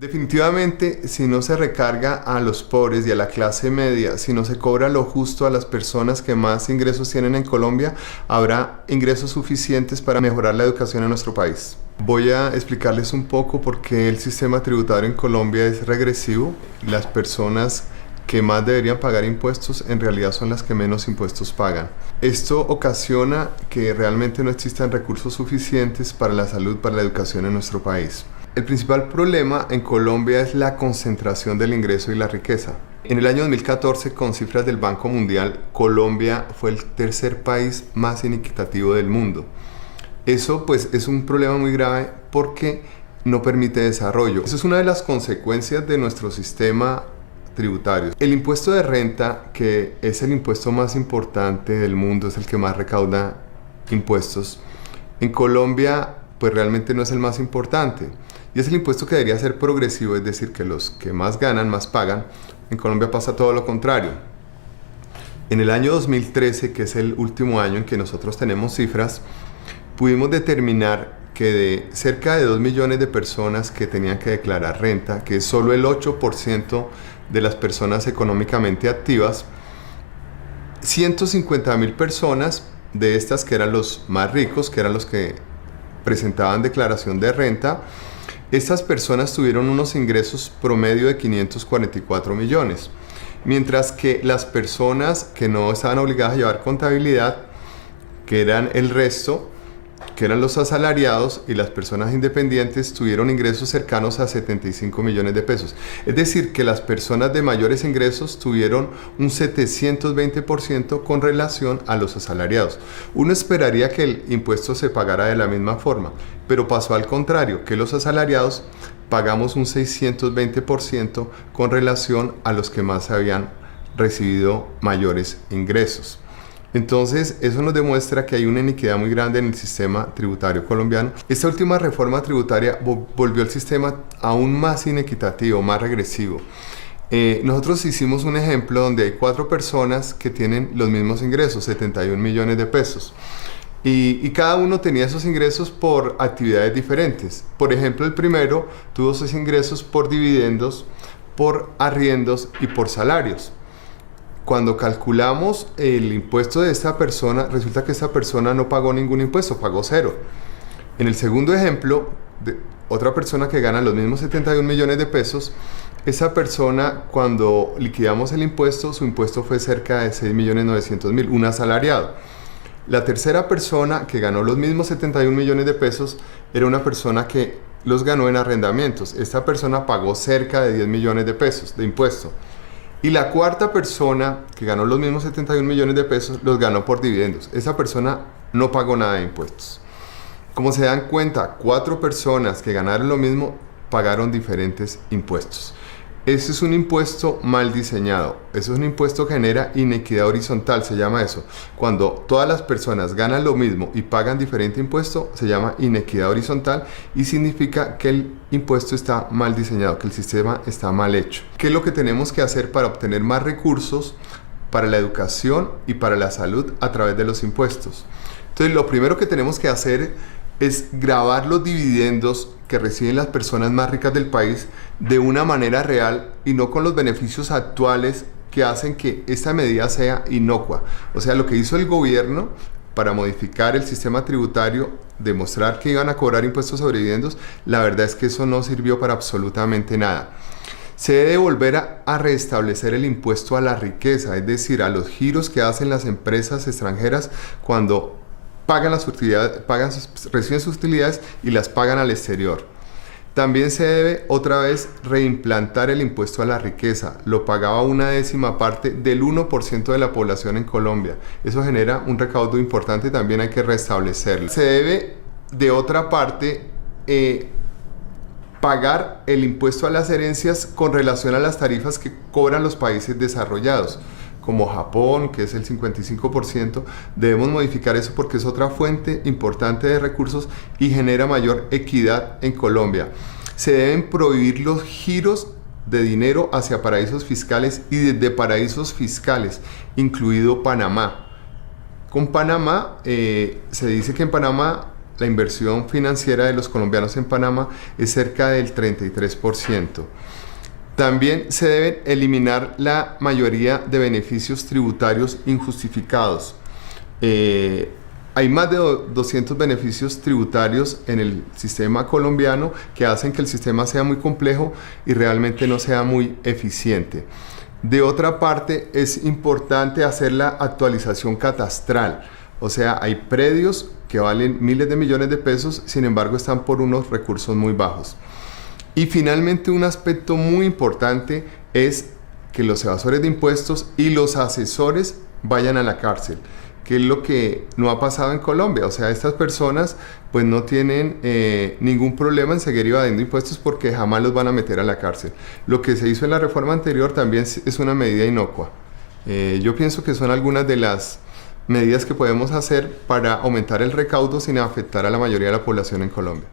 Definitivamente, si no se recarga a los pobres y a la clase media, si no se cobra lo justo a las personas que más ingresos tienen en Colombia, habrá ingresos suficientes para mejorar la educación en nuestro país. Voy a explicarles un poco por qué el sistema tributario en Colombia es regresivo. Las personas que más deberían pagar impuestos en realidad son las que menos impuestos pagan. Esto ocasiona que realmente no existan recursos suficientes para la salud, para la educación en nuestro país. El principal problema en Colombia es la concentración del ingreso y la riqueza. En el año 2014, con cifras del Banco Mundial, Colombia fue el tercer país más inequitativo del mundo. Eso pues es un problema muy grave porque no permite desarrollo. Eso es una de las consecuencias de nuestro sistema tributario. El impuesto de renta, que es el impuesto más importante del mundo, es el que más recauda impuestos, en Colombia pues realmente no es el más importante. Y es el impuesto que debería ser progresivo, es decir, que los que más ganan, más pagan. En Colombia pasa todo lo contrario. En el año 2013, que es el último año en que nosotros tenemos cifras, pudimos determinar que de cerca de 2 millones de personas que tenían que declarar renta, que es solo el 8% de las personas económicamente activas, 150.000 personas de estas, que eran los más ricos, que eran los que presentaban declaración de renta, estas personas tuvieron unos ingresos promedio de 544 millones, mientras que las personas que no estaban obligadas a llevar contabilidad, que eran el resto, que eran los asalariados y las personas independientes, tuvieron ingresos cercanos a 75 millones de pesos. Es decir, que las personas de mayores ingresos tuvieron un 720% con relación a los asalariados. Uno esperaría que el impuesto se pagara de la misma forma, pero pasó al contrario, que los asalariados pagamos un 620% con relación a los que más habían recibido mayores ingresos. Entonces, eso nos demuestra que hay una inequidad muy grande en el sistema tributario colombiano. Esta última reforma tributaria volvió el sistema aún más inequitativo, más regresivo. Nosotros hicimos un ejemplo donde hay 4 personas que tienen los mismos ingresos, 71 millones de pesos. Y cada uno tenía esos ingresos por actividades diferentes. Por ejemplo, el primero tuvo sus ingresos por dividendos, por arriendos y por salarios. Cuando calculamos el impuesto de esta persona, resulta que esta persona no pagó ningún impuesto, pagó 0. En el segundo ejemplo, otra persona que gana los mismos 71 millones de pesos, esa persona, cuando liquidamos el impuesto, su impuesto fue cerca de 6.900.000, un asalariado. La tercera persona que ganó los mismos 71 millones de pesos era una persona que los ganó en arrendamientos. Esta persona pagó cerca de 10 millones de pesos de impuesto. Y la cuarta persona que ganó los mismos 71 millones de pesos los ganó por dividendos. Esa persona no pagó nada de impuestos. Como se dan cuenta, 4 personas que ganaron lo mismo pagaron diferentes impuestos. Ese es un impuesto mal diseñado. Eso es un impuesto que genera inequidad horizontal, se llama eso. Cuando todas las personas ganan lo mismo y pagan diferente impuesto, se llama inequidad horizontal y significa que el impuesto está mal diseñado, que el sistema está mal hecho. ¿Qué es lo que tenemos que hacer para obtener más recursos para la educación y para la salud a través de los impuestos? Entonces, lo primero que tenemos que hacer es gravar los dividendos que reciben las personas más ricas del país de una manera real y no con los beneficios actuales que hacen que esta medida sea inocua. O sea, lo que hizo el gobierno para modificar el sistema tributario, demostrar que iban a cobrar impuestos sobre dividendos, la verdad es que eso no sirvió para absolutamente nada. Se debe volver a restablecer el impuesto a la riqueza, es decir, a los giros que hacen las empresas extranjeras cuando pagan las utilidades, reciben sus utilidades y las pagan al exterior. También se debe otra vez reimplantar el impuesto a la riqueza. Lo pagaba una décima parte del 1% de la población en Colombia. Eso genera un recaudo importante y también hay que restablecerlo. Se debe, de otra parte, pagar el impuesto a las herencias con relación a las tarifas que cobran los países desarrollados, como Japón, que es el 55%, debemos modificar eso porque es otra fuente importante de recursos y genera mayor equidad en Colombia. Se deben prohibir los giros de dinero hacia paraísos fiscales y desde paraísos fiscales, incluido Panamá. Con Panamá, se dice que en Panamá la inversión financiera de los colombianos en Panamá es cerca del 33%. También se deben eliminar la mayoría de beneficios tributarios injustificados. Hay más de 200 beneficios tributarios en el sistema colombiano que hacen que el sistema sea muy complejo y realmente no sea muy eficiente. De otra parte, es importante hacer la actualización catastral. O sea, hay predios que valen miles de millones de pesos, sin embargo están por unos recursos muy bajos. Y finalmente, un aspecto muy importante es que los evasores de impuestos y los asesores vayan a la cárcel, que es lo que no ha pasado en Colombia. O sea, estas personas pues no tienen ningún problema en seguir evadiendo impuestos porque jamás los van a meter a la cárcel. Lo que se hizo en la reforma anterior también es una medida inocua. Yo pienso que son algunas de las medidas que podemos hacer para aumentar el recaudo sin afectar a la mayoría de la población en Colombia.